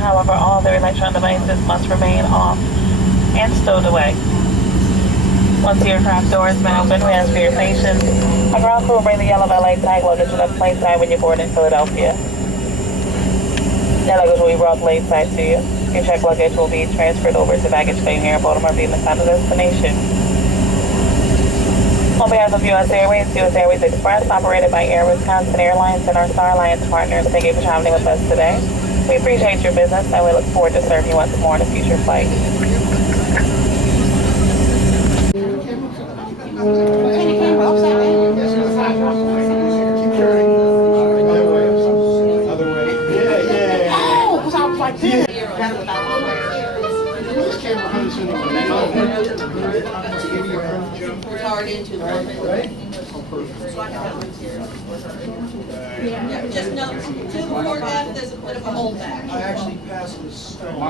However, all their electronic devices must remain off and stowed away. Once the aircraft door has been opened, we ask for your patience. Our ground crew will bring the yellow valet tag luggage left plane side when you board in Philadelphia. That luggage will be brought late side to you. Your checked luggage will be transferred over to baggage claim here in Baltimore, being the final destination. On behalf of U.S. Airways Express, operated by Air Wisconsin Airlines and our Star Alliance partners, thank you for traveling with us today. We appreciate your business and we look forward to serving you once more in a future flight. Just note, to before that, there's a bit of a holdback. I actually passed this stone.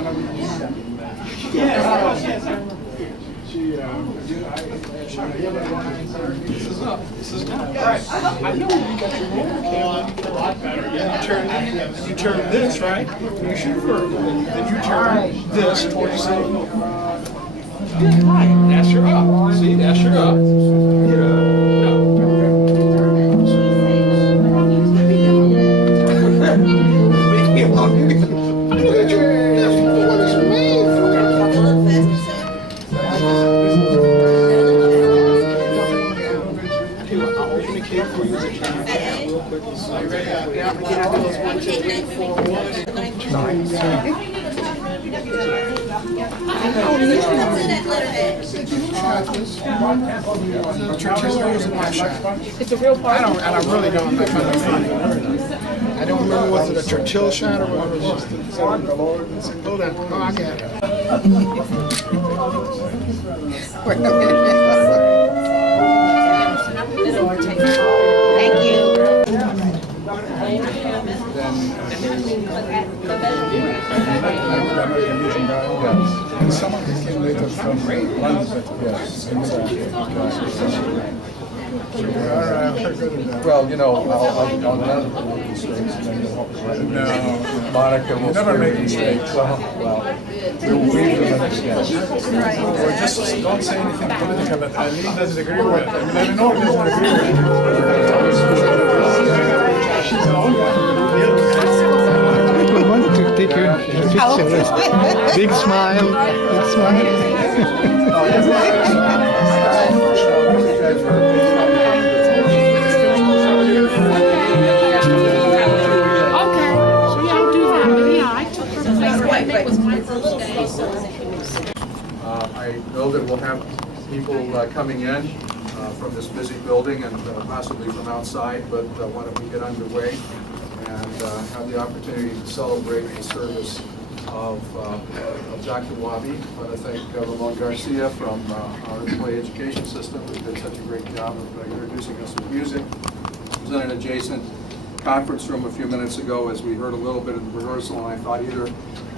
This is not. Right. I know you got your roller cam a lot better. Yeah, you turn this, right? You shoot vertical. Then you turn this towards the right. That's your up. See, that's your up. No. It's a real part. I really don't like my funny. I don't remember, was it a Churchill shot or whatever it was just hold on. Oh, I got it. Thank you. And some of it came later from London. Well, you know, I'll never make mistakes, and then you'll help correct me. No. Monica will Never make me. mistakes. Well, we'll leave the next guest. Or just don't say anything political that Eileen doesn't agree with. I mean, I know it doesn't agree with. I wanted to take your picture. Big smile. Big smile. I know that we'll have people coming in from this busy building and possibly from outside, but why don't we get underway and have the opportunity to celebrate the service of Dr. Wabi. I want to thank Ramon Garcia from our employee education system who did such a great job of introducing us with music. I was in an adjacent conference room a few minutes ago as we heard a little bit of the rehearsal, and I thought either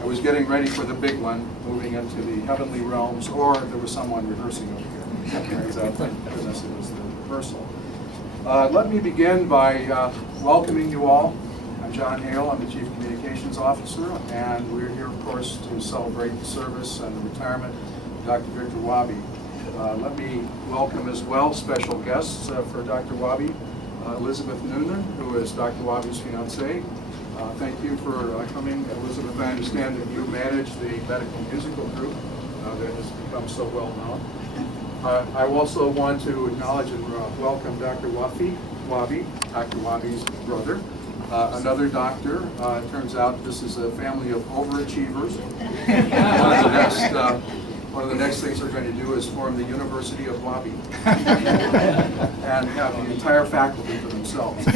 I was getting ready for the big one, moving into the heavenly realms, or there was someone rehearsing over here. Turns out that it was the rehearsal. Let me begin by welcoming you all. I'm John Hale, I'm the Chief Communications Officer, and we're here, of course, to celebrate the service and the retirement of Dr. Victor Wabi. Let me welcome as well special guests for Dr. Wabi, Elizabeth Noonan, who is Dr. Wabi's fiancée. Thank you for coming. Elizabeth, I understand that you manage the medical musical group that has become so well known. I also want to acknowledge and welcome Dr. Wabi, Dr. Wabi's brother. Another doctor. It turns out this is a family of overachievers. One of the next things we're going to do is form the University of Wabi and have the entire faculty for themselves.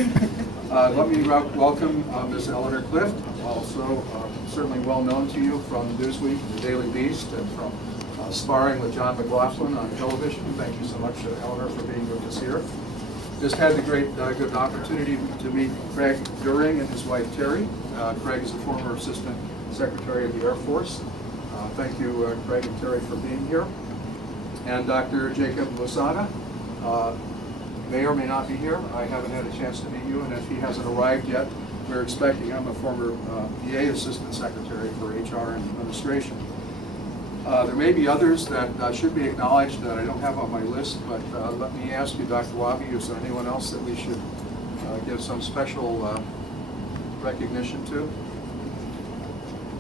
Let me welcome Ms. Eleanor Clift, also certainly well known to you from Newsweek, The Daily Beast, and from sparring with John McLaughlin on television. Thank you so much, Eleanor, for being with us here. Just had the good opportunity to meet Craig During and his wife Terry. Craig is a former Assistant Secretary of the Air Force. Thank you, Craig and Terry, for being here. And Dr. Jacob Losada may or may not be here. I haven't had a chance to meet you, and if he hasn't arrived yet, we're expecting. I'm a former VA Assistant Secretary for HR and Administration. There may be others that should be acknowledged that I don't have on my list, but let me ask you, Dr. Wabi, is there anyone else that we should give some special recognition to?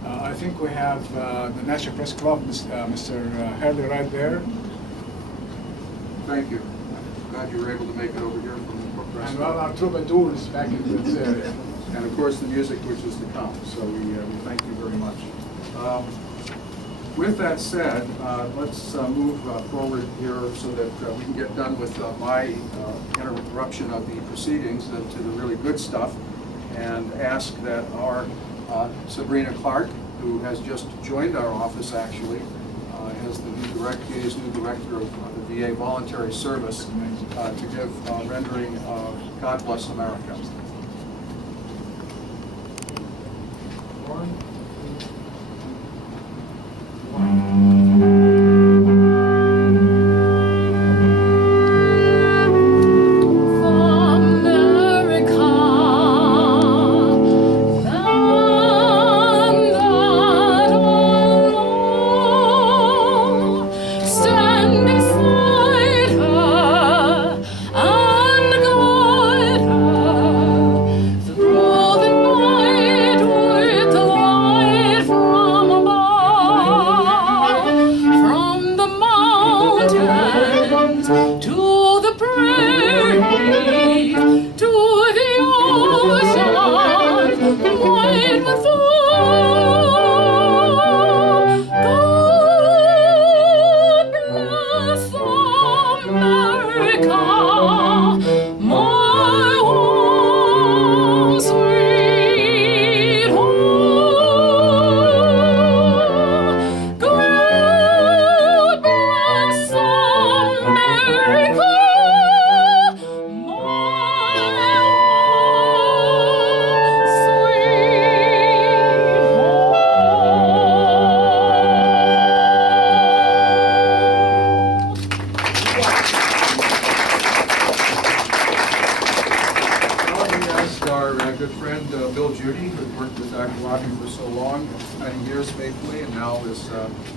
I think we have the National Press Club, Mr. Hurley right there. Thank you. Glad you were able to make it over here from the press. And all our troubadours back in this area. And of course, the music which is to come. So we thank you very much. With that said, let's move forward here so that we can get done with my interruption of the proceedings and to the really good stuff, and ask that our Sabrina Clark, who has just joined our office actually, as the new director of the VA Voluntary Service, to give rendering of God Bless America.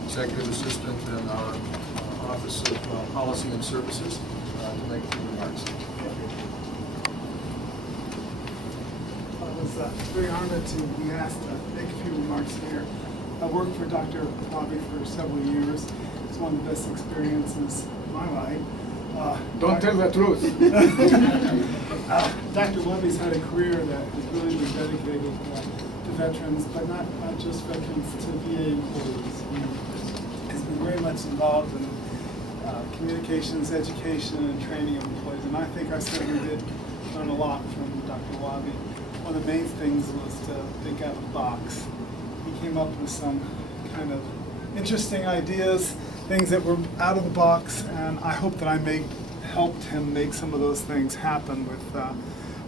Executive Assistant in our Office of Policy and Services to make a few remarks. I was very honored to be asked to make a few remarks here. I worked for Dr. Wabi for several years. It's one of the best experiences of my life. Don't tell the truth. Dr. Wabi's had a career that has really been dedicated to veterans, but not just veterans, to VA employees. He's been very much involved in communications, education, and training of employees, and I think I certainly did learn a lot from Dr. Wabi. One of the main things was to think out of the box. He came up with some kind of interesting ideas, things that were out of the box, and I hope that I helped him make some of those things happen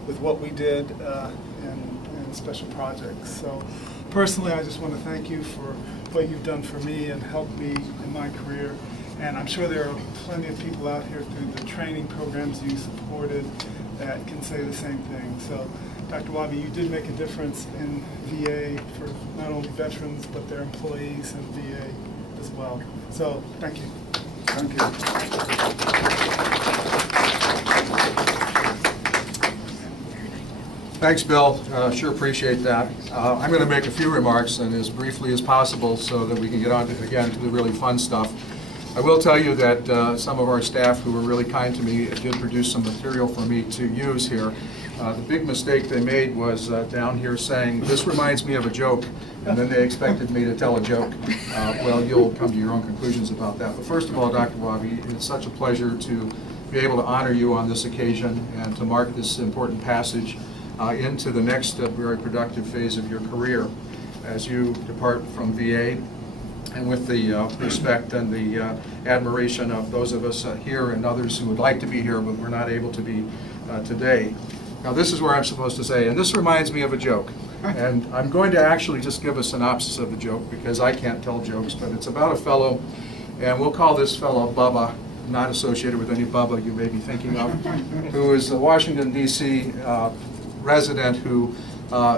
with what we did in special projects. So personally, I just want to thank you for what you've done for me and helped me in my career. And I'm sure there are plenty of people out here through the training programs you supported that can say the same thing. So Dr. Wabi, you did make a difference in VA for not only veterans, but their employees and VA as well. So thank you. Thank you. Thanks, Bill. Sure appreciate that. I'm going to make a few remarks, and as briefly as possible, so that we can get on to, again, to the really fun stuff. I will tell you that some of our staff who were really kind to me did produce some material for me to use here. The big mistake they made was down here saying, "This reminds me of a joke," and then they expected me to tell a joke. Well, you'll come to your own conclusions about that. But first of all, Dr. Wabi, it's such a pleasure to be able to honor you on this occasion and to mark this important passage into the next very productive phase of your career as you depart from VA, and with the respect and the admiration of those of us here and others who would like to be here but we're not able to be today. Now this is where I'm supposed to say, and this reminds me of a joke, and I'm going to actually just give a synopsis of the joke because I can't tell jokes, but it's about a fellow, and we'll call this fellow Bubba, not associated with any Bubba you may be thinking of, who is a Washington, D.C. Resident who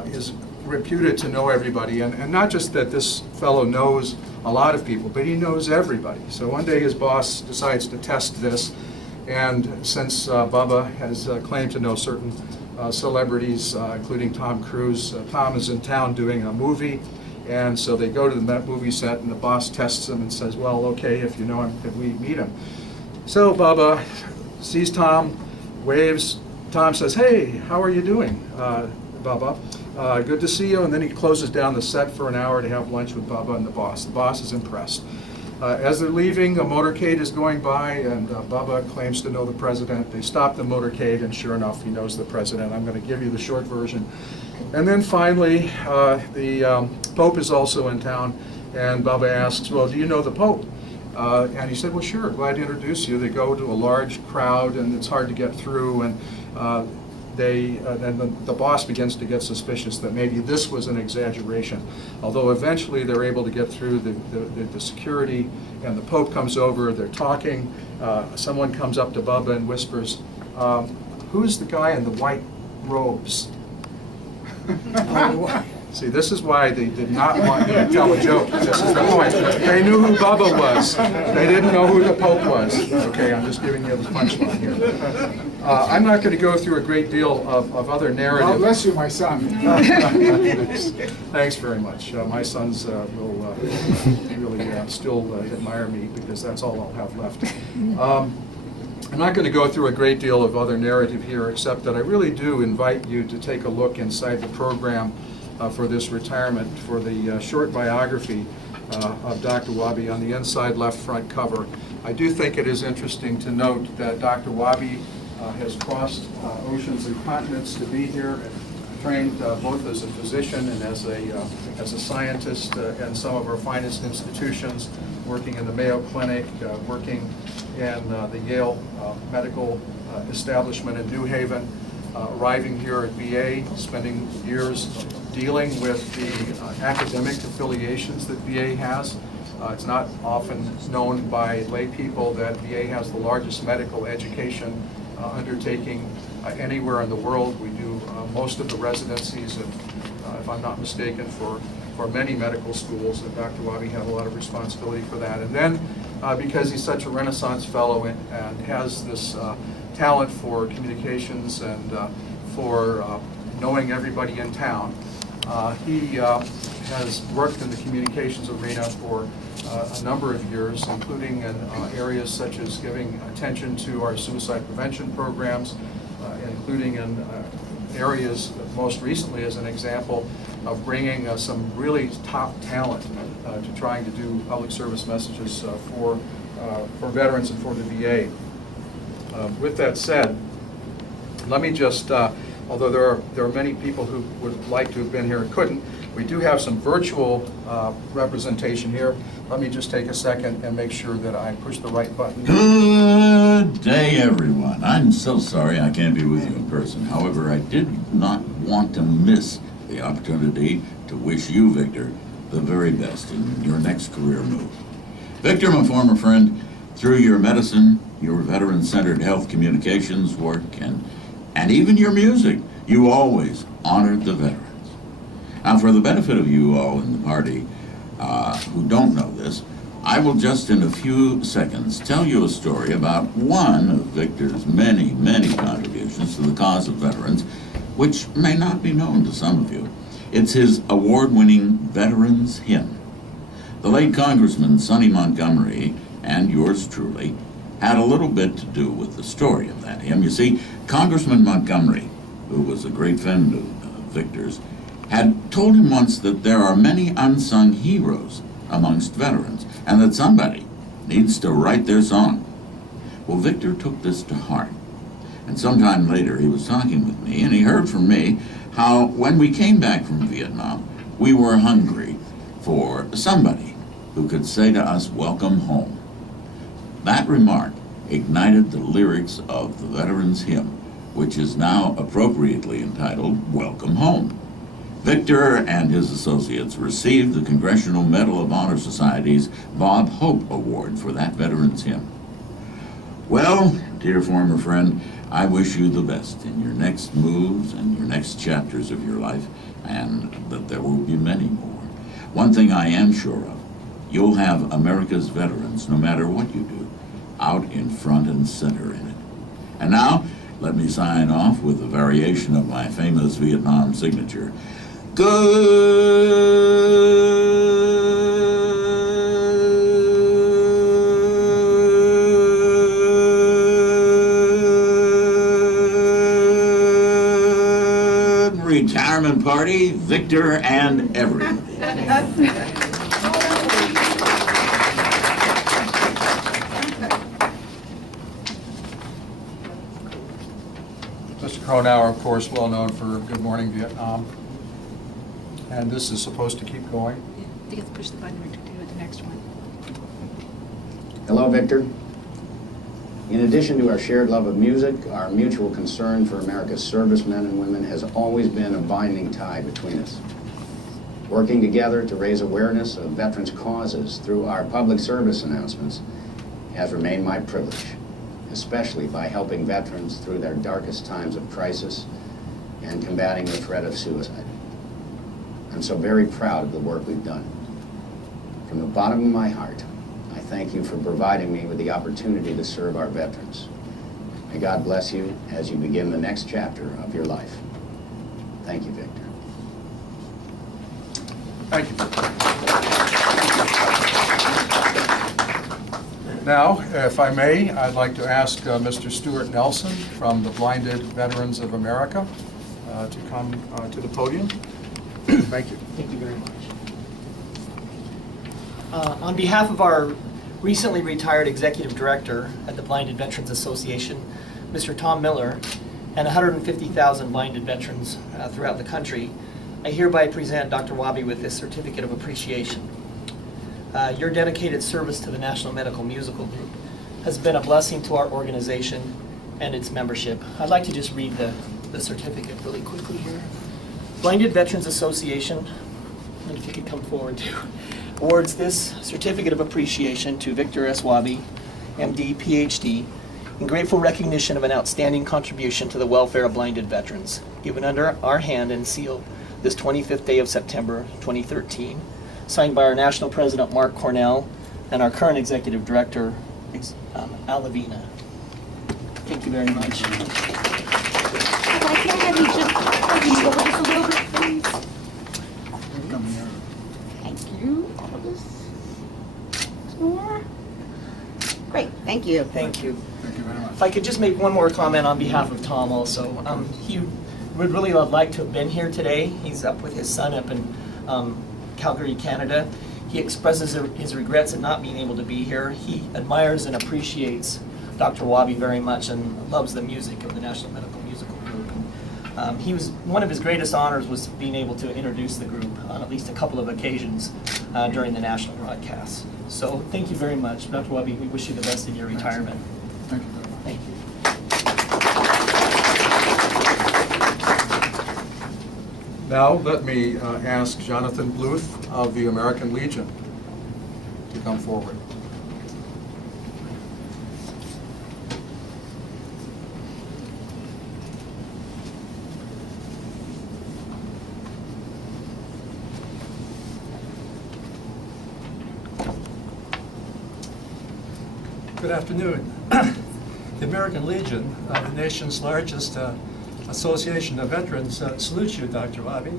is reputed to know everybody, and not just that this fellow knows a lot of people, but he knows everybody. So one day his boss decides to test this, and since Bubba has claimed to know certain celebrities, including Tom Cruise, Tom is in town doing a movie, and so they go to the movie set, and the boss tests him and says, well, okay, if you know him, can we meet him? So Bubba sees Tom, waves. Tom says, hey, how are you doing, Bubba? Good to see you. And then he closes down the set for an hour to have lunch with Bubba and the boss. The boss is impressed. As they're leaving, a motorcade is going by, and Bubba claims to know the president. They stop the motorcade, and sure enough, he knows the president. I'm going to give you the short version. And then finally, the Pope is also in town, and Bubba asks, well, do you know the Pope? And he said, well, sure, glad to introduce you. They go to a large crowd, and it's hard to get through, and then the boss begins to get suspicious that maybe this was an exaggeration. Although eventually they're able to get through the security, and the Pope comes over, they're talking. Someone comes up to Bubba and whispers, who's the guy in the white robes? See, this is why they did not want me to tell a joke. This is the point. They knew who Bubba was. They didn't know who the Pope was. Okay, I'm just giving you the punchline here. I'm not going to go through a great deal of other narrative. God bless you, my son. Thanks very much. My sons will really still admire me, because that's all I'll have left. I'm not going to go through a great deal of other narrative here, except that I really do invite you to take a look inside the program for this retirement, for the short biography of Dr. Wabi on the inside left front cover. I do think it is interesting to note that Dr. Wabi has crossed oceans and continents to be here, trained both as a physician and as a scientist in some of our finest institutions, working in the Mayo Clinic, working in the Yale Medical Establishment in New Haven, arriving here at VA, spending years dealing with the academic affiliations that VA has. It's not often known by lay people that VA has the largest medical education undertaking anywhere in the world. We do most of the residencies, if I'm not mistaken, for many medical schools, and Dr. Wabi had a lot of responsibility for that. And then, because he's such a Renaissance fellow and has this talent for communications and for knowing everybody in town, he has worked in the communications arena for a number of years, including in areas such as giving attention to our suicide prevention programs, including in areas, most recently as an example, of bringing some really top talent to trying to do public service messages for veterans and for the VA. With that said, let me just, although there are many people who would like to have been here and couldn't, we do have some virtual representation here. Let me just take a second and make sure that I push the right button. Good day, everyone. I'm so sorry I can't be with you in person. However, I did not want to miss the opportunity to wish you, Victor, the very best in your next career move. Victor, my former friend, through your medicine, your veteran-centered health communications work, and even your music, you always honored the veterans. Now, for the benefit of you all in the party who don't know this, I will just in a few seconds tell you a story about one of Victor's many, many contributions to the cause of veterans, which may not be known to some of you. It's his award-winning Veterans Hymn. The late Congressman Sonny Montgomery, and yours truly, had a little bit to do with the story of that hymn. You see, Congressman Montgomery, who was a great friend of Victor's, had told him once that there are many unsung heroes amongst veterans, and that somebody needs to write their song. Well, Victor took this to heart, and sometime later he was talking with me, and he heard from me how when we came back from Vietnam, we were hungry for somebody who could say to us, "Welcome home." That remark ignited the lyrics of the Veterans Hymn, which is now appropriately entitled "Welcome Home." Victor and his associates received the Congressional Medal of Honor Society's Bob Hope Award for that Veterans Hymn. Well, dear former friend, I wish you the best in your next moves and your next chapters of your life, and that there will be many more. One thing I am sure of, you'll have America's veterans, no matter what you do, out in front and center in it. And now, let me sign off with a variation of my famous Vietnam signature. Good retirement party, Victor and everybody. Mr. Cronauer, of course, well known for Good Morning Vietnam. And this is supposed to keep going. You have to push the button to do the next one. Hello, Victor. In addition to our shared love of music, our mutual concern for America's servicemen and women has always been a binding tie between us. Working together to raise awareness of veterans' causes through our public service announcements has remained my privilege, especially by helping veterans through their darkest times of crisis and combating the threat of suicide. I'm so very proud of the work we've done. From the bottom of my heart, I thank you for providing me with the opportunity to serve our veterans. May God bless you as you begin the next chapter of your life. Thank you, Victor. Thank you. Now, if I may, I'd like to ask Mr. Stuart Nelson from the Blinded Veterans of America to come to the podium. Thank you. Thank you very much. On behalf of our recently retired Executive Director at the Blinded Veterans Association, Mr. Tom Miller, and 150,000 blinded veterans throughout the country, I hereby present Dr. Wabi with this Certificate of Appreciation. Your dedicated service to the National Medical Musical Group has been a blessing to our organization and its membership. I'd like to just read the certificate really quickly here. Blinded Veterans Association, and if you could come forward too, awards this Certificate of Appreciation to Victor S. Wabi, MD, PhD, in grateful recognition of an outstanding contribution to the welfare of blinded veterans, given under our hand and sealed this 25th day of September 2013, signed by our National President Mark Cornell and our current Executive Director, Al Levina. Thank you very much. Can I have you just move over just a little bit, please? Thank you. More. Great, thank you. Thank you. Thank you very much. If I could just make one more comment on behalf of Tom also. He would really have liked to have been here today. He's up with his son up in Calgary, Canada. He expresses his regrets at not being able to be here. He admires and appreciates Dr. Wabi very much and loves the music of the National Medical Musical Group. One of his greatest honors was being able to introduce the group on at least a couple of occasions during the national broadcasts. So thank you very much. Dr. Wabi, we wish you the best in your retirement. Thank you very much. Thank you. Now, let me ask Jonathan Bluth of the American Legion to come forward. Good afternoon. The American Legion, the nation's largest association of veterans, salutes you, Dr. Wabi.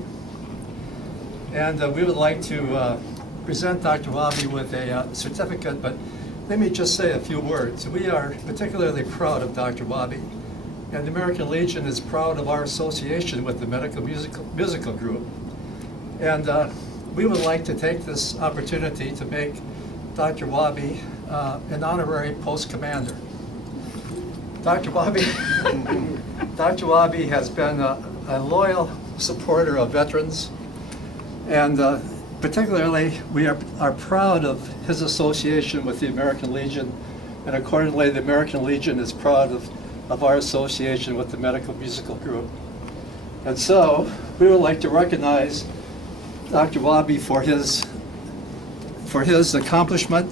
And we would like to present Dr. Wabi with a certificate, but let me just say a few words. We are particularly proud of Dr. Wabi, and the American Legion is proud of our association with the Medical Musical Group. And we would like to take this opportunity to make Dr. Wabi an honorary post commander. Dr. Wabi has been a loyal supporter of veterans, and particularly we are proud of his association with the American Legion, and accordingly the American Legion is proud of our association with the Medical Musical Group. And so we would like to recognize Dr. Wabi for his accomplishment,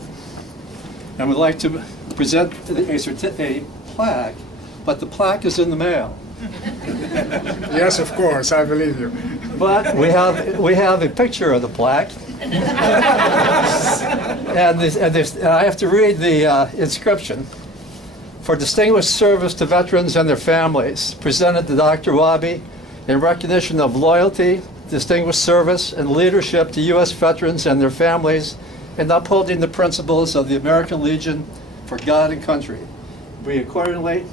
and would like to present a plaque but the plaque is in the mail. Yes, of course, I believe you. But we have a picture of the plaque. And I have to read the inscription. For distinguished service to veterans and their families, presented to Dr. Wabi in recognition of loyalty, distinguished service, and leadership to U.S. veterans and their families in upholding the principles of the American Legion for God and country. We accordingly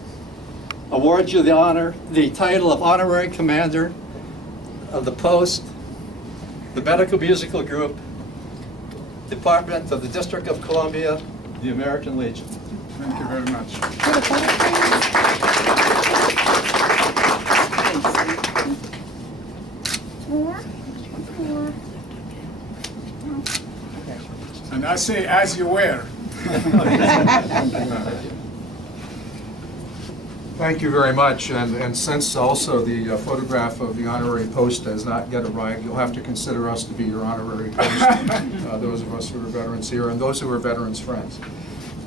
award you the title of Honorary Commander of the Post, the Medical Musical Group, Department of the District of Columbia, the American Legion. Thank you very much. And I say, as you wear. Thank you very much, and since also the photograph of the honorary post has not yet arrived, you'll have to consider us to be your honorary post, those of us who are veterans here and those who are veterans' friends.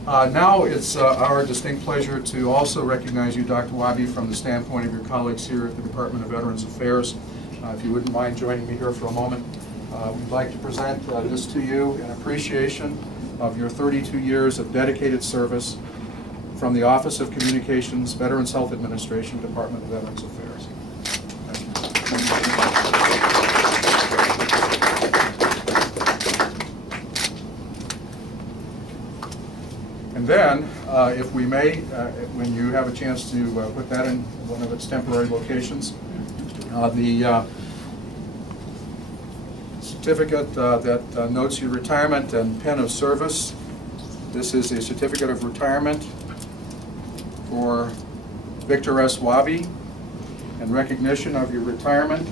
Now it's our distinct pleasure to also recognize you, Dr. Wabi, from the standpoint of your colleagues here at the Department of Veterans Affairs. If you wouldn't mind joining me here for a moment, we'd like to present this to you in appreciation of your 32 years of dedicated service from the Office of Communications, Veterans Health Administration, Department of Veterans Affairs. And then, if we may, when you have a chance to put that in one of its temporary locations, the certificate that notes your retirement and pen of service. This is a certificate of retirement for Victor S. Wabi in recognition of your retirement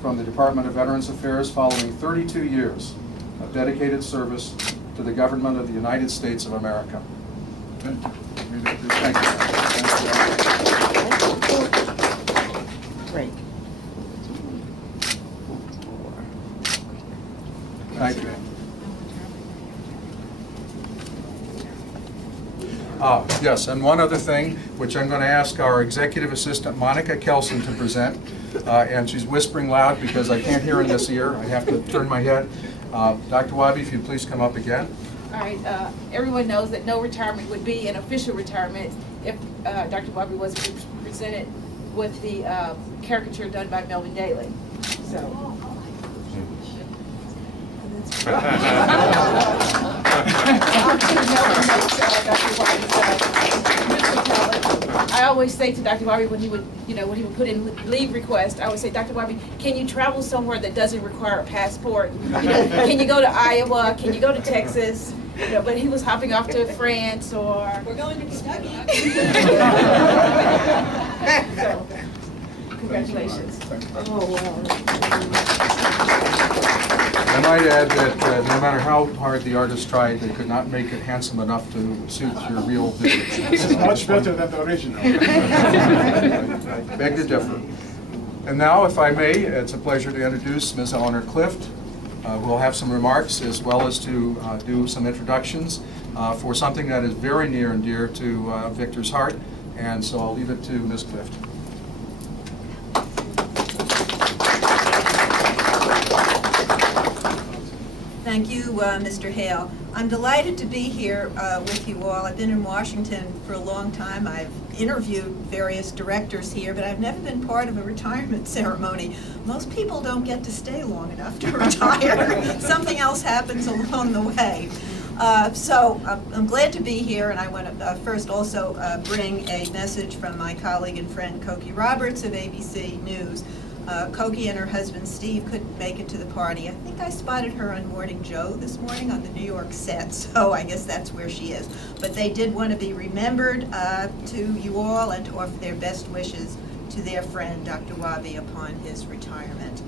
from the Department of Veterans Affairs following 32 years of dedicated service to the government of the United States of America. Thank you. Great. Thank you. Yes, and one other thing, which I'm going to ask our executive assistant, Monica Kelson, to present. And she's whispering loud because I can't hear in this ear. I have to turn my head. Dr. Wabi, if you'd please come up again. All right, everyone knows that no retirement would be an official retirement if Dr. Wabi was presented with the caricature done by Melvin Daly. So. I always say to Dr. Wabi when he would put in leave request, I would say, Dr. Wabi, can you travel somewhere that doesn't require a passport? Can you go to Iowa? Can you go to Texas? But he was hopping off to France or we're going to Kentucky. So, congratulations. Oh, wow. I might add that no matter how hard the artist tried, they could not make it handsome enough to suit your real description. This is much better than the original. I beg to differ. And now, if I may, it's a pleasure to introduce Ms. Eleanor Clift, who will have some remarks as well as to do some introductions for something that is very near and dear to Victor's heart. And so I'll leave it to Ms. Clift. Thank you, Mr. Hale. I'm delighted to be here with you all. I've been in Washington for a long time. I've interviewed various directors here, but I've never been part of a retirement ceremony. Most people don't get to stay long enough to retire. Something else happens along the way. So I'm glad to be here, and I want to first also bring a message from my colleague and friend Cokie Roberts of ABC News. Cokie and her husband Steve couldn't make it to the party. I think I spotted her on Morning Joe this morning on the New York set, so I guess that's where she is. But they did want to be remembered to you all and to offer their best wishes to their friend Dr. Wabi upon his retirement.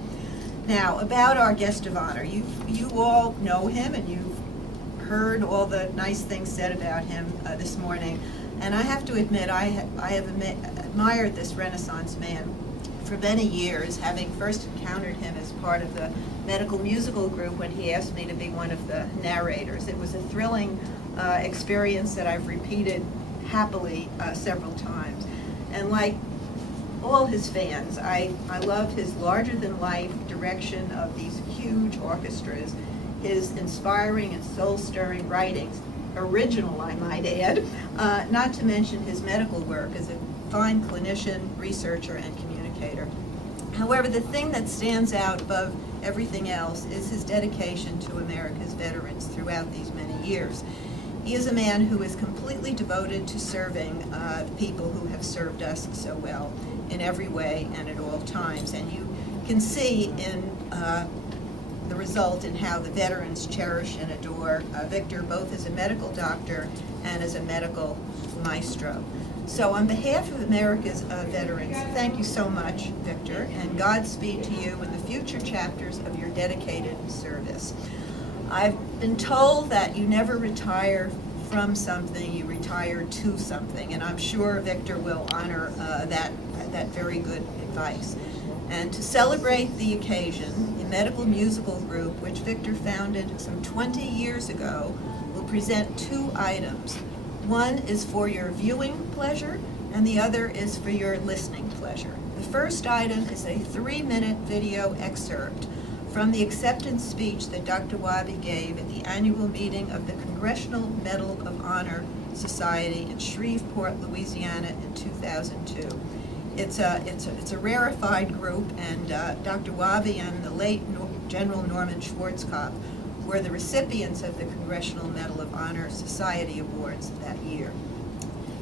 Now, about our guest of honor. You all know him and you've heard all the nice things said about him this morning. And I have to admit, I have admired this Renaissance man for many years, having first encountered him as part of the medical musical group when he asked me to be one of the narrators. It was a thrilling experience that I've repeated happily several times. And like all his fans, I love his larger-than-life direction of these huge orchestras, his inspiring and soul-stirring writings, original, I might add, not to mention his medical work as a fine clinician, researcher, and communicator. However, the thing that stands out above everything else is his dedication to America's veterans throughout these many years. He is a man who is completely devoted to serving people who have served us so well in every way and at all times. And you can see in the result in how the veterans cherish and adore Victor, both as a medical doctor and as a medical maestro. So on behalf of America's veterans, thank you so much, Victor, and Godspeed to you in the future chapters of your dedicated service. I've been told that you never retire from something, you retire to something, and I'm sure Victor will honor that very good advice. And to celebrate the occasion, the medical musical group, which Victor founded some 20 years ago, will present 2 items. One is for your viewing pleasure, and the other is for your listening pleasure. The first item is a 3-minute video excerpt from the acceptance speech that Dr. Wabi gave at the annual meeting of the Congressional Medal of Honor Society in Shreveport, Louisiana in 2002. It's a rarefied group, and Dr. Wabi and the late General Norman Schwarzkopf were the recipients of the Congressional Medal of Honor Society Awards that year.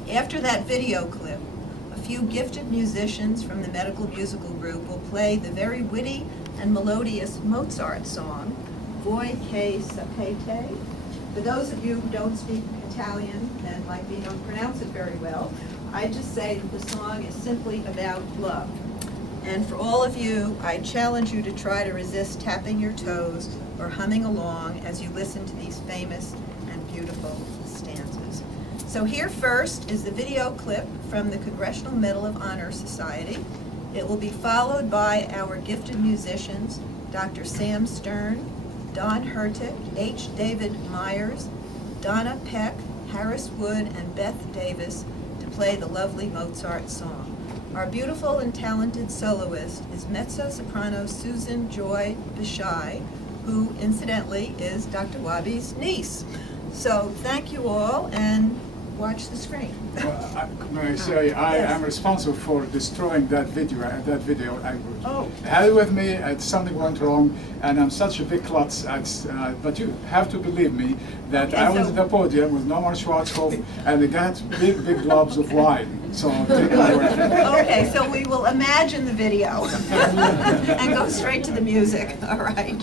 After that video clip, a few gifted musicians from the medical musical group will play the very witty and melodious Mozart song, Voi che sapete. For those of you who don't speak Italian and like me don't pronounce it very well, I just say that the song is simply about love. And for all of you, I challenge you to try to resist tapping your toes or humming along as you listen to these famous and beautiful stanzas. So here first is the video clip from the Congressional Medal of Honor Society. It will be followed by our gifted musicians, Dr. Sam Stern, Don Hertick, H. David Myers, Donna Peck, Harris Wood, and Beth Davis to play the lovely Mozart song. Our beautiful and talented soloist is mezzo-soprano Susan Joy Bishai, who incidentally is Dr. Wabi's niece. So thank you all, and watch the screen. May I say, I Yes. am responsible for destroying that video. I Oh. had it with me, something went wrong, and I'm such a big klutz. But you have to believe me that Okay, I was so- at the podium with Norman Schwarzkopf, and they got big globs of wine. So take it away. Okay, so we will imagine the video and go straight to the music, all right?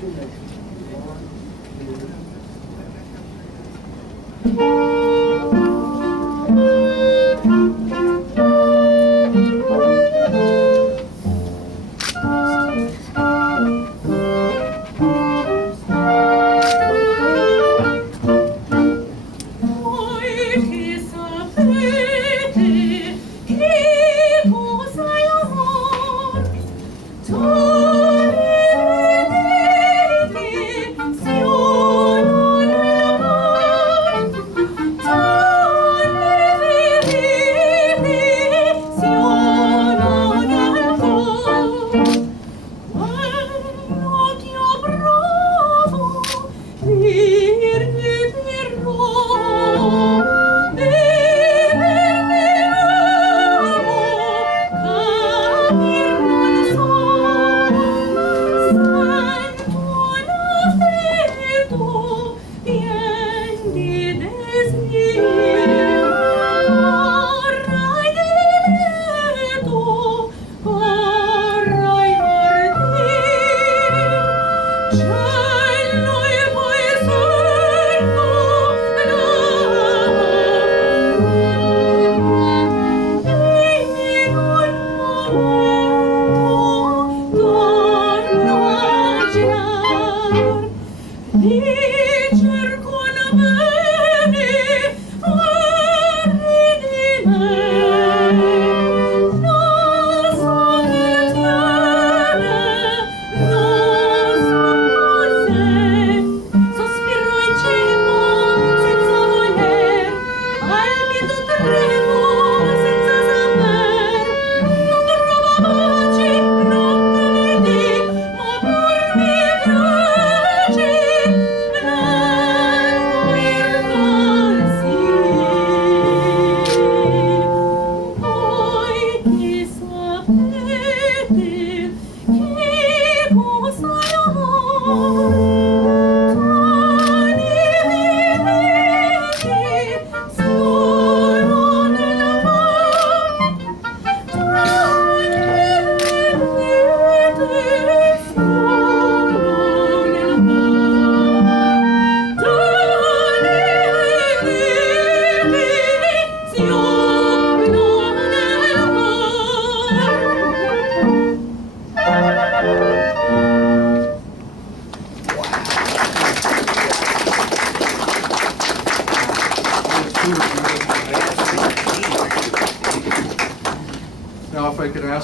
Sion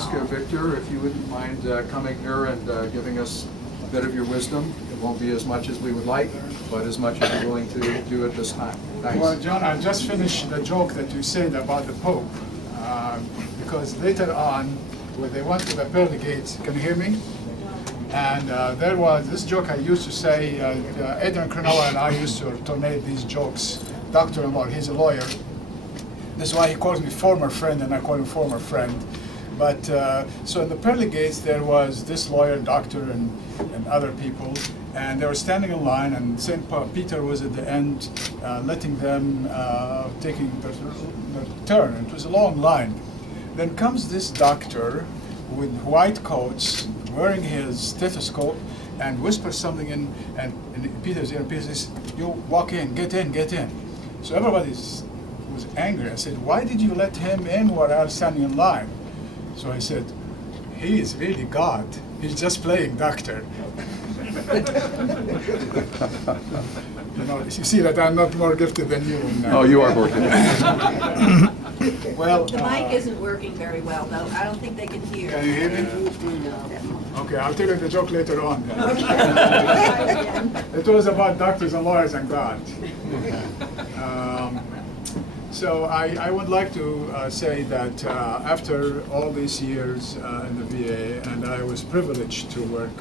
ask Victor if you wouldn't mind coming here and giving us a bit of your wisdom. It won't be as much as we would like, but as much as you're willing to do at this time. Thanks. Well, John, I just finished the joke that you said about the Pope, because later on, when they went to the pearly gates, can you hear me? And there was this joke I used to say, Adrian Cronulla and I used to alternate these jokes. Dr. Amar, he's a lawyer. That's why he calls me former friend and I call him former friend. But so in the pearly gates there was this lawyer, doctor, and other people, and they were standing in line, and St. Peter was at the end letting them taking their turn. It was a long line. Then comes this doctor with white coats, wearing his stethoscope, and whispers something in Peter's ear. Peter says, "You walk in, get in, get in." So everybody was angry. I said, "Why did you let him in while I was standing in line?" So I said, "He is really God. He's just playing doctor." You know, you see that I'm not more gifted than you. Oh, you are more gifted. Well, The mic isn't working very well, though. I don't think they can hear. Can you hear me? Okay, I'll tell you the joke later on. It was about doctors and lawyers and God. So I would like to say that after all these years in the VA, and I was privileged to work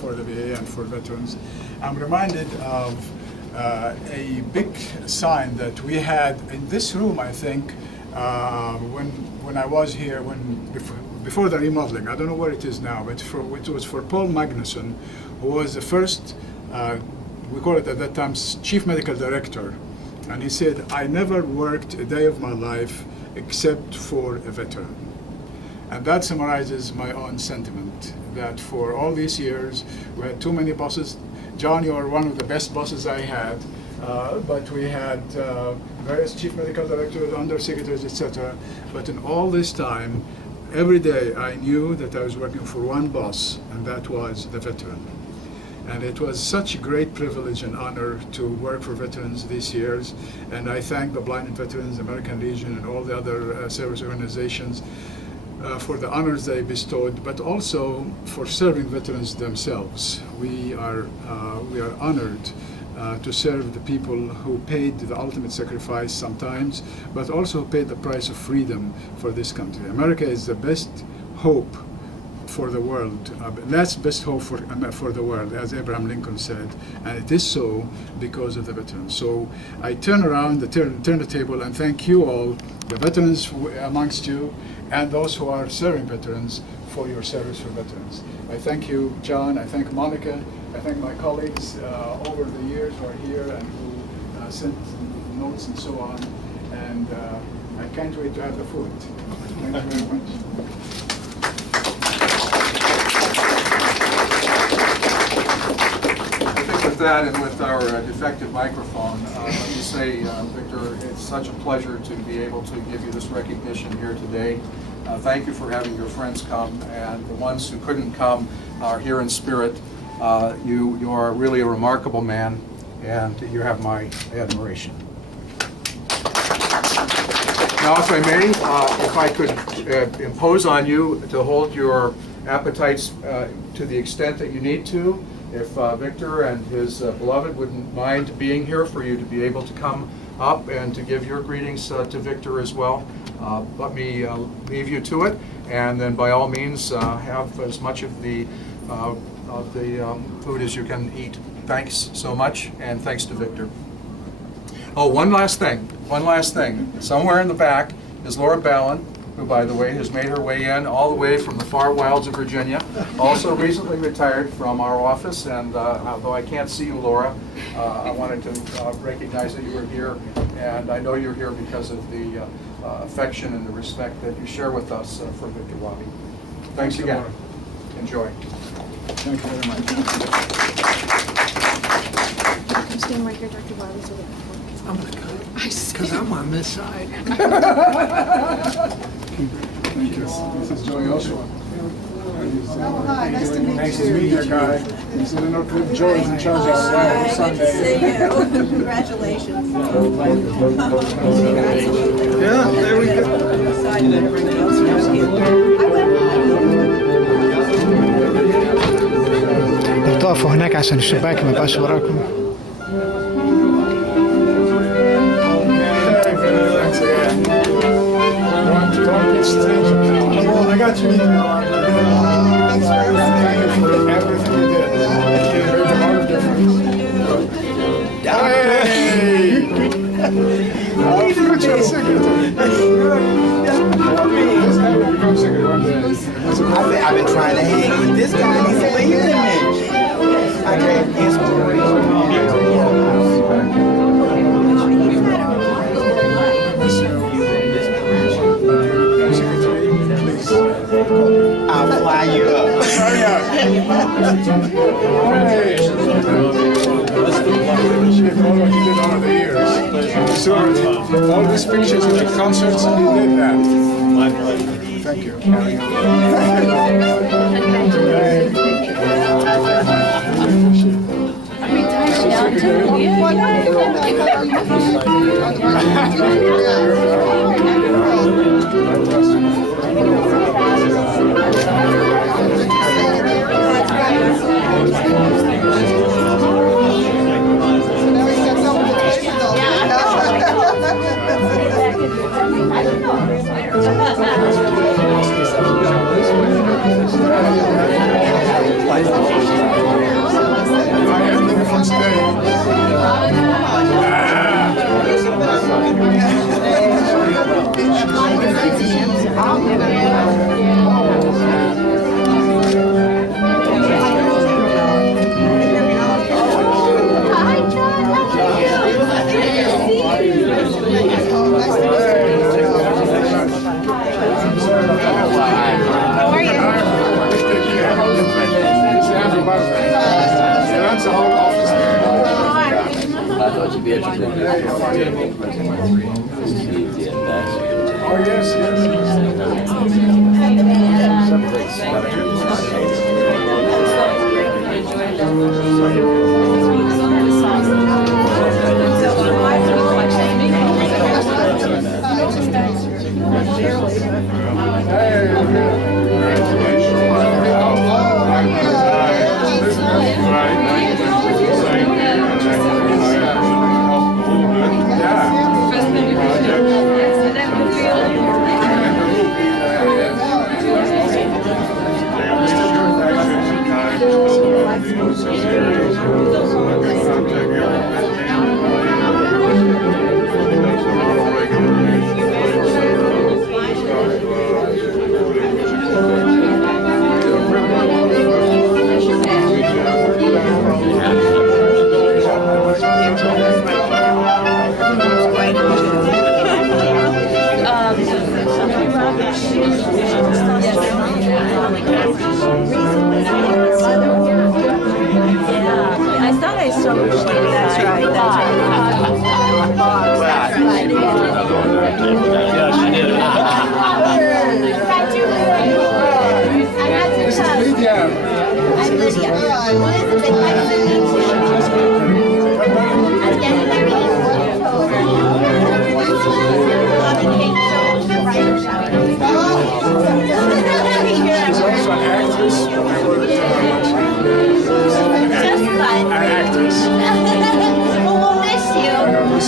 for the VA and for veterans, I'm reminded of a big sign that we had in this room, I think, when I was here, before the remodeling. I don't know where it is now, but it was for Paul Magnuson, who was the first, we call it at that time, Chief Medical Director. And he said, "I never worked a day of my life except for a veteran." And that summarizes my own sentiment, that for all these years, we had too many bosses. John, you are one of the best bosses I had, but we had various chief medical directors, undersecretaries, etc. But in all this time, every day I knew that I was working for one boss, and that was the veteran. And it was such a great privilege and honor to work for veterans these years. And I thank the Blind Veterans, American Legion, and all the other service organizations for the honors they bestowed, but also for serving veterans themselves. We are honored to serve the people who paid the ultimate sacrifice sometimes, but also paid the price of freedom for this country. America is the best hope for the world. That's best hope for the world, as Abraham Lincoln said, and it is so because of the veterans. So I turn around, turn the table, and thank you all, the veterans amongst you, and those who are serving veterans, for your service for veterans. I thank you, John. I thank Monica. I thank my colleagues over the years who are here and who sent notes and so on. And I can't wait to have the food. Thank you very much. With that and with our defective microphone, let me say, Victor, it's such a pleasure to be able to give you this recognition here today. Thank you for having your friends come, and the ones who couldn't come are here in spirit. You are really a remarkable man, and you have my admiration. Now, if I may, if I could impose on you to hold your appetites to the extent that you need to, if Victor and his beloved wouldn't mind being here for you to be able to come up and to give your greetings to Victor as well. Let me leave you to it, and then by all means have as much of the food as you can eat. Thanks so much, and thanks to Victor. Oh, one last thing. Somewhere in the back is Laura Ballin, who, by the way, has made her way in all the way from the far wilds of Virginia, also recently retired from our office. And although I can't see you, Laura, I wanted to recognize that you were here. And I know you're here because of the affection and the respect that you share with us for Victor Wabi. Thanks again. Enjoy. Thank you very much. I'm staying right here, Dr. Wiley, so that I'm gonna cut it, because I'm on this side. This is Joe Joshua. Oh, hi, nice to meet you. Nice to meet you, guy. This is Leonard Cliff. Joe is in charge of Good to Sunday. see you. Congratulations. Yeah, there we go. I went وقفوا هناك عشان الشباك ما يبقاش وراكم. I got your email. Thanks for everything you did. You made a lot of difference. Hey! Our future secretary. This guy will become secretary one day. I've been trying to hang with this guy. He said, wait a minute. I got I'll fly you up. So, all these pictures of the concerts, you did that. My pleasure.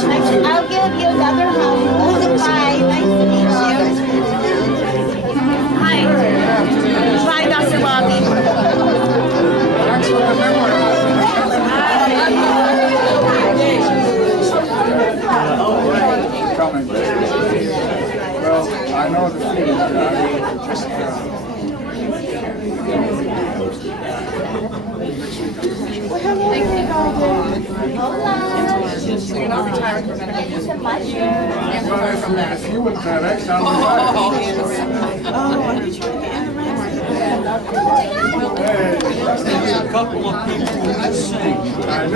Thank you. I'll give you another hug. Bye. Nice to meet you. Hi. Bye, Dr. Bobby. Well, I know the feeling. Just So you're not retiring from that? If you would direct, I'll a couple of people that sing. I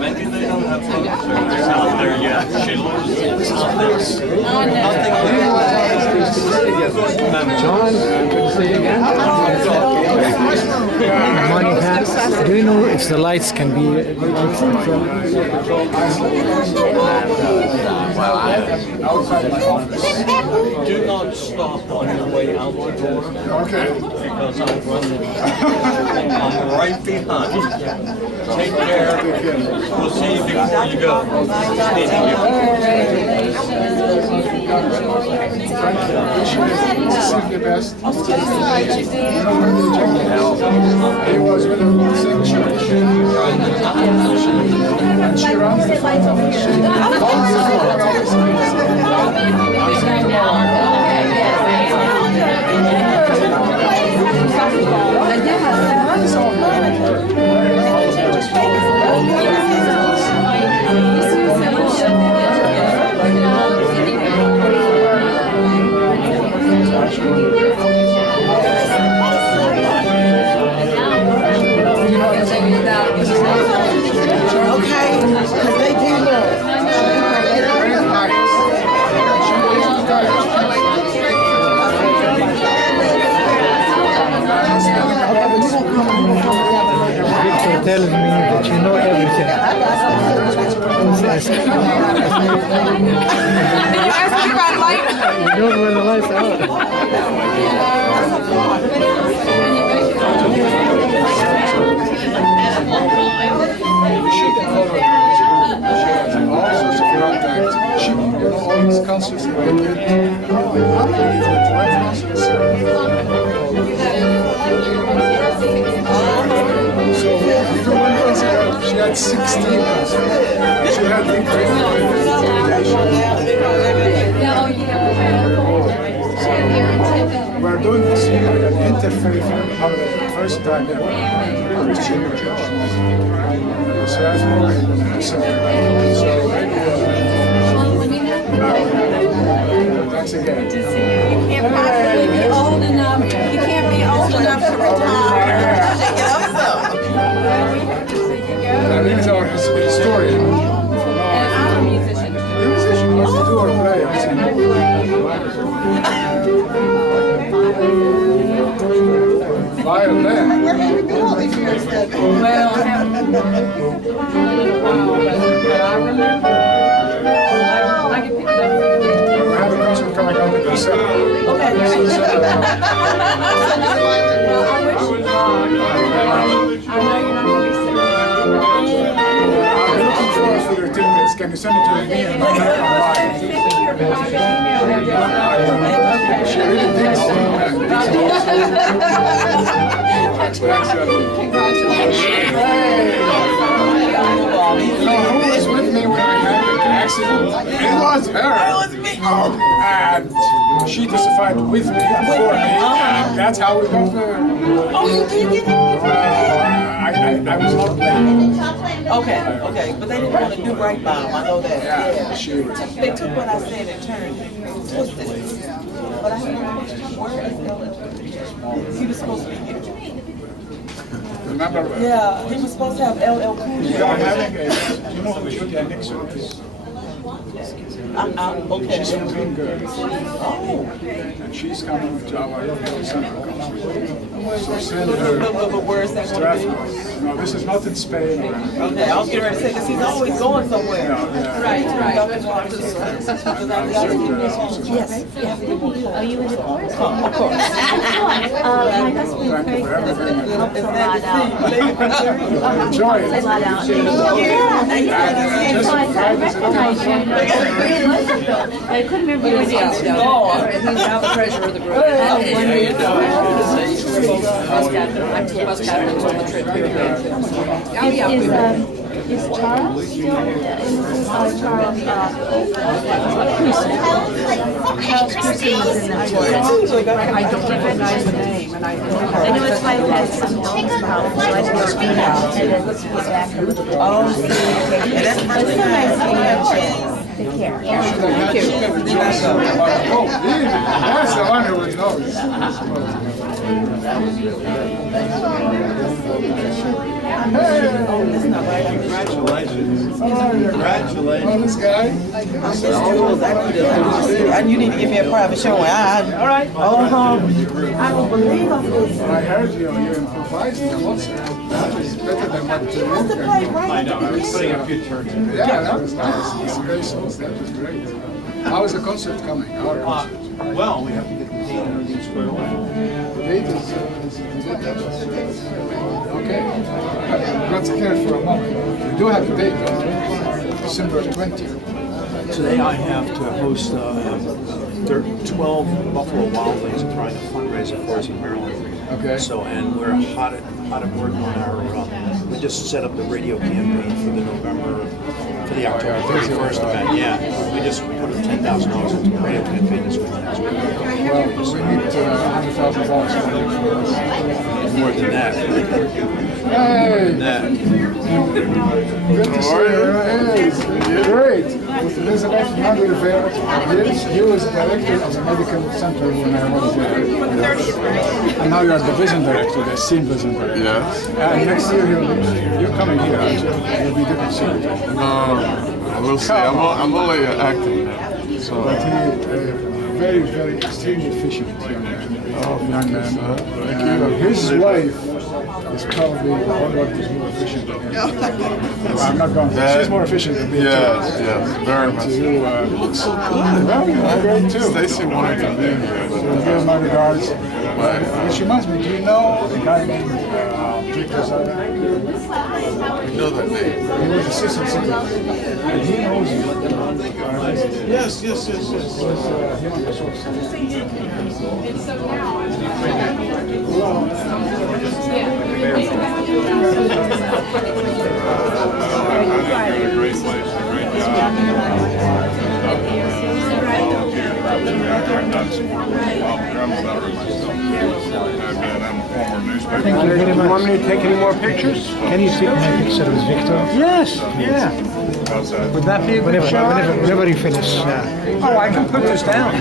Maybe they don't have phone service out there yet. Sheila's out there. John, good to see you again. Do you know if the lights can be Do not stop on your way out the door. Okay. Because I'm running. I'm right behind you. Take care. We'll see you before you go. Receive the best. He was with a signature. And she runs the Victor tells me that you know everything. You asked me about light. You know when the lights are out. She has all sorts of contacts. She all these concerts. She had 16 concerts. She had big we're doing this year an interfaith holiday, first time ever. Christian church. So that's why thanks again. You can't possibly be old enough, you can't be old enough to retire. Shake it up some. That is our historian. And I'm a musician. You're a musician. What's to do or play? Violin. Where have you been all these years then? Well, I haven't been a little while, but I remember. I can pick it up. We're having a concert coming up in December. Okay. Well, I wish you luck. I know you're not going to be sick. I'm looking forward for your tidbits. Can you send it to me and I'll make it She really thinks so. Congratulations. You know who was with me when I had the accident? It was her. It was me. Oh, and she testified with me, for me, and that's how we got there. Oh, you did? I was not late. Okay, but they didn't want to do right by him, I know that. Yeah, she was. They took what I said and turned it, twisted it. But I have a question, where is LL? He was supposed to be here. Remember? Yeah, he was supposed to have LL Cool We are having a, you know who Julia Nixon is? Okay. She's from Green Girls. Oh. And she's coming to our center. So send her. But where is that going to Strathmore. No, this is not in Spain or anything. be? Okay, I was getting ready to say, because he's always going somewhere. Right. Yes. Are you in the chorus? Of course. My husband Thank you Craig for everything. helps a lot out. Enjoy Helps a it. lot out. So I recognize you. It was wonderful. But I couldn't remember your name. He's now the treasurer of the group. Is Charles still? Charles Charles Christie was in that chorus. I don't recognize the name, and I know it's my pet son, Dawn's problem, so I just go through that and then get back and look at it. and that's the first thing I Take care. Oh, really? That's the one who would know. Hey! Congratulations. Oh, this guy? And you need to give me a private showing. All right. I don't believe I'm this. I heard you improvised the concert. That is better than what you That's the play right I at know, the I was putting a beginning. few turns in. Yeah, that was nice. It's great songs. That was great. How is the concert coming? Our concert. Well, we have to get the date and everything squared away. The date is okay. Got scared for a moment. We do have a date, though. December 20th. Today I have to host 12 Buffalo Wild Wings and trying to fundraiser for us in Maryland. Okay. So, and we're hot at work on our, we just set up the radio campaign for the October 31st event. Yeah, we just put $10,000 into the radio campaign this week. Well, we need $100,000. More than that. Hey! That. Good to see you. Hey, great. With Elizabeth Nandi Rivera. He was director of the medical center when I was there. And now you are division director, the SEAM division director. Yes. And next year you're coming here, actually. You'll be deputy secretary. No, we'll see. I'm only acting now. So. But he very, very extremely efficient young man. His wife is probably one of is more efficient than him. I'm not going to. She's more efficient than me. Yes, very much. You look so good. Well, you're great too. Stacy wanted to be here. So give my regards. Which reminds me, do you know a guy named Jake Lozada? I know that name. He was assistant secretary. And he knows you. Yes. He was human resources. Thank you very much. You want me to take any more pictures? Can you take my picture with Victor? Yes, yeah. Would that be a good shot? Whenever you finish. Oh, I can put this down.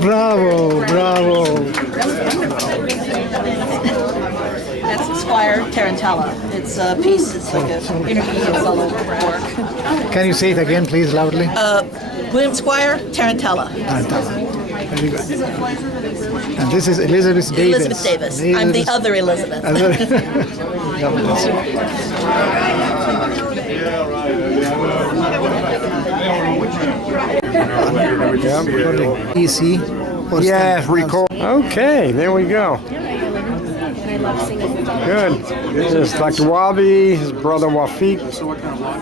Bravo, bravo. That's Squire Tarantella. It's a piece, it's like an intermediate solo work. Can you say it again, please, loudly? William Squire Tarantella. Very good. And this is Elizabeth Davis. Elizabeth Davis. I'm the other Elizabeth. God bless you. EC. Yeah, record. Okay, there we go. Good. This is Dr. Wabi, his brother Wafiq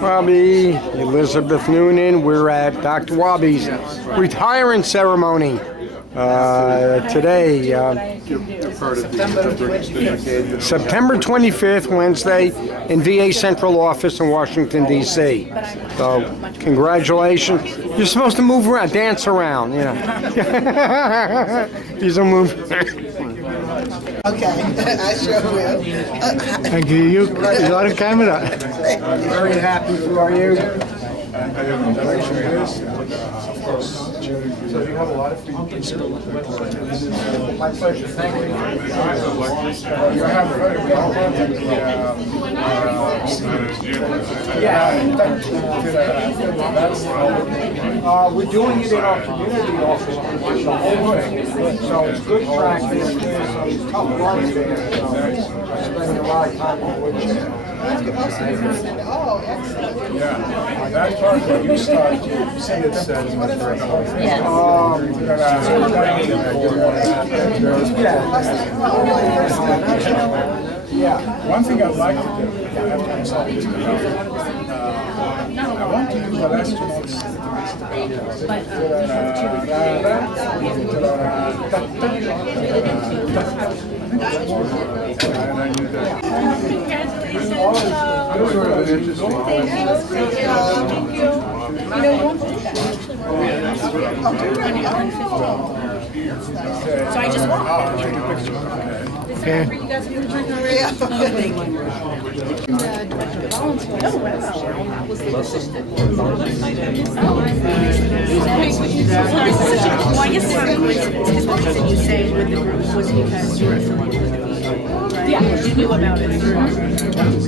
Wabi, Elizabeth Noonan. We're at Dr. Wabi's retiring ceremony today, September 25th, Wednesday, in VA Central Office in Washington, D.C. So, congratulations. You're supposed to move around, dance around, you know. These will move. Okay, I sure will. Thank you. You are on camera. Very happy for you. So you have a lot of people. My pleasure. Thank you. You have very well We're doing it in our community office, the whole thing. So it's good practice. There's some tough ones there. So I spend a lot of time on woodshed. Yeah, that part when you start, you sing it says. Yeah, one thing I'd like to do, I have to consult this I want to do the last two notes. So I just walked. Okay. Well, I guess it's not a coincidence, because the reason you sang with the group was because you were affiliated with the VA, right? Yeah. You knew about it through,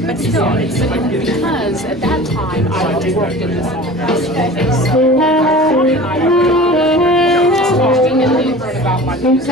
but still, it's because at that time, I had worked in this office. So, Courtney and I were just talking, and we heard about my music.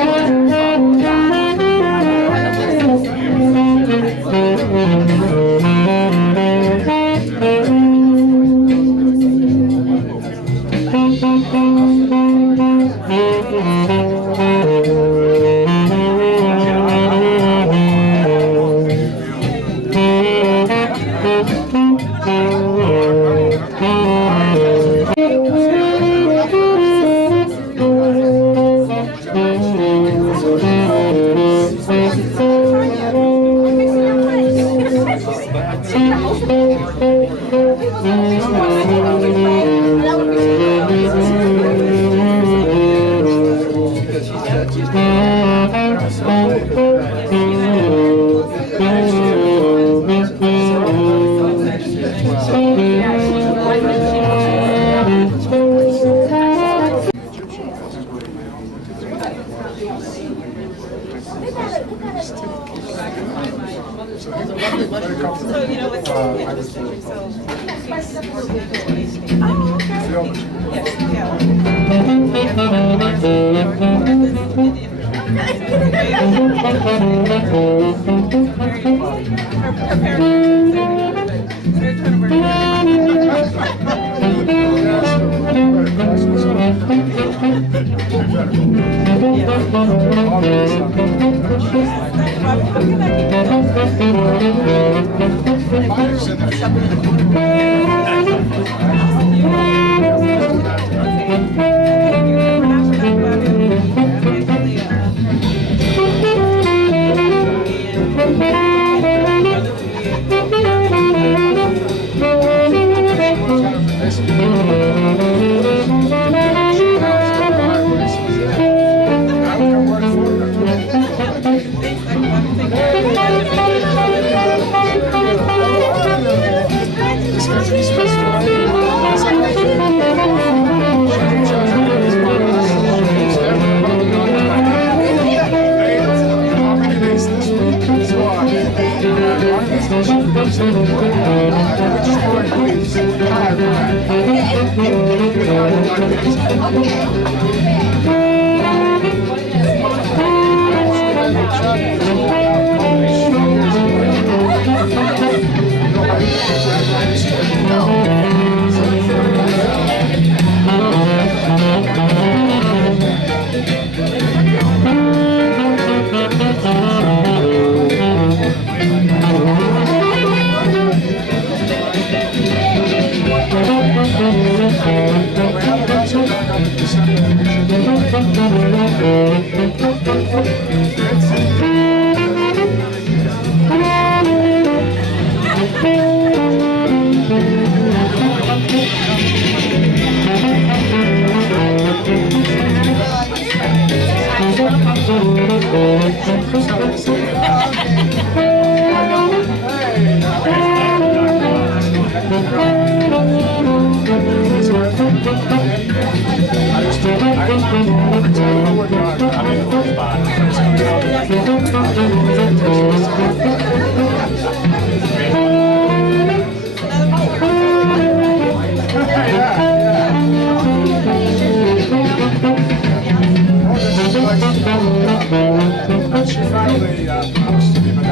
She finally promised to be my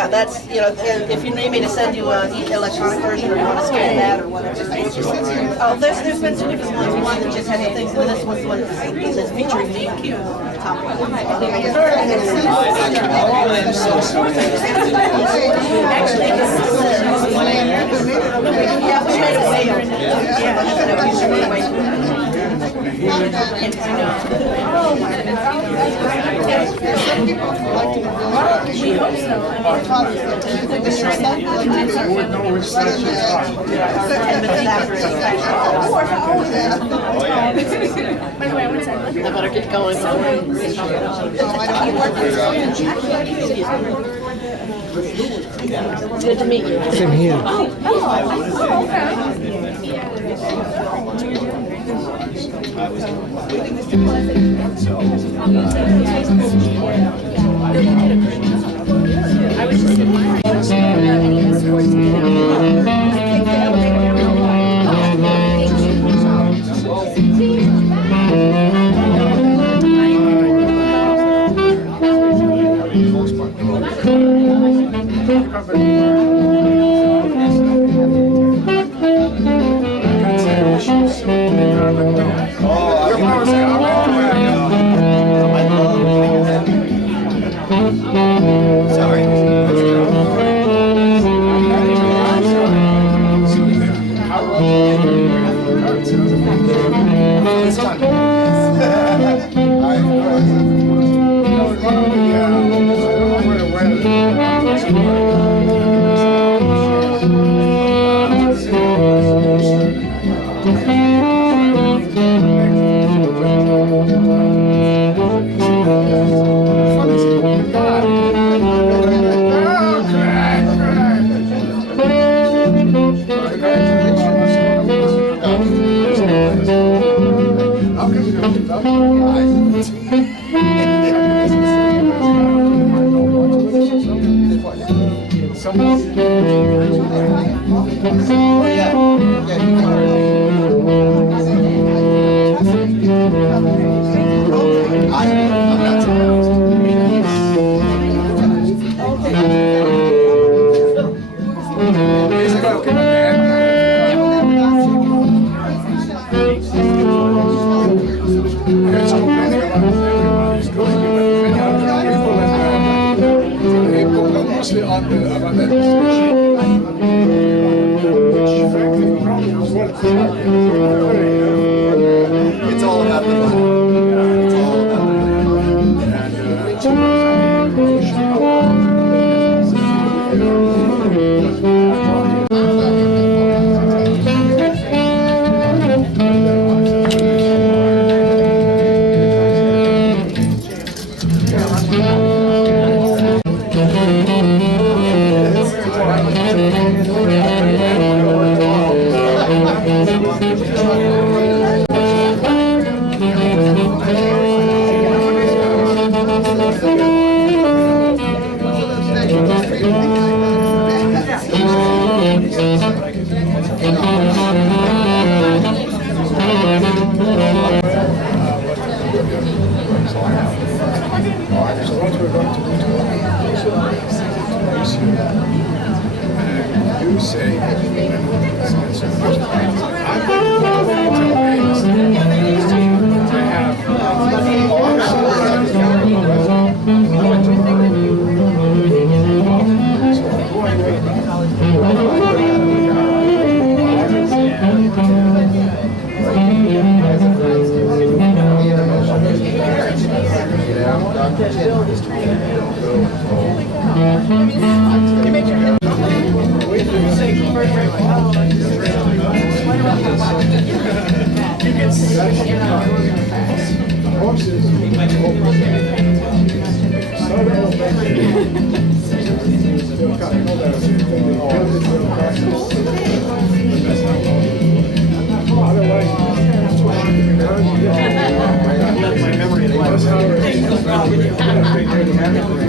Yeah, that's, you know, if you need me to send you an electronic version or you want to scan that or whatever. Oh, there's been two different ones. One that just has the things, and this one's the one that says featuring me. Thank you. Yeah, we made a sale. We hope so. By the way, I want to say, I better get going. Good to meet you. Same here. Oh, I was just It's all about the money. It's all about the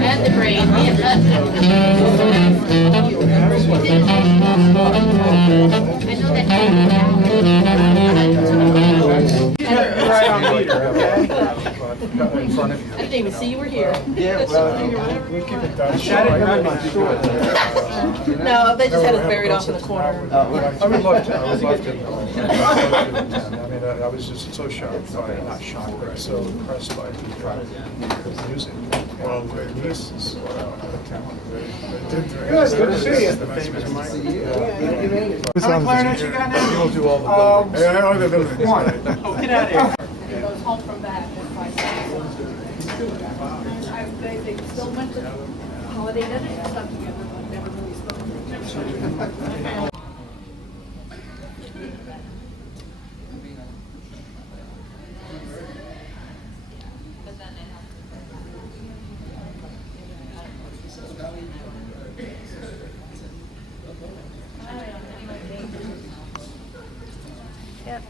And the brain. Right on meter, okay? I didn't even see you were here. Yeah. We'll keep in touch. No, they just had us buried off in the corner. I would love to. I would love to. I mean, I was just so shocked, not shocked, but so impressed by the music. Well, their niece is out of town. Good to see you. The famous Mike. How many clarinets you got now? You'll do all the buildings. Yeah, all the buildings. Get out of here. Goes home from that at 5. They still went to holiday dinners and stuff together, but never really spoke. Yep.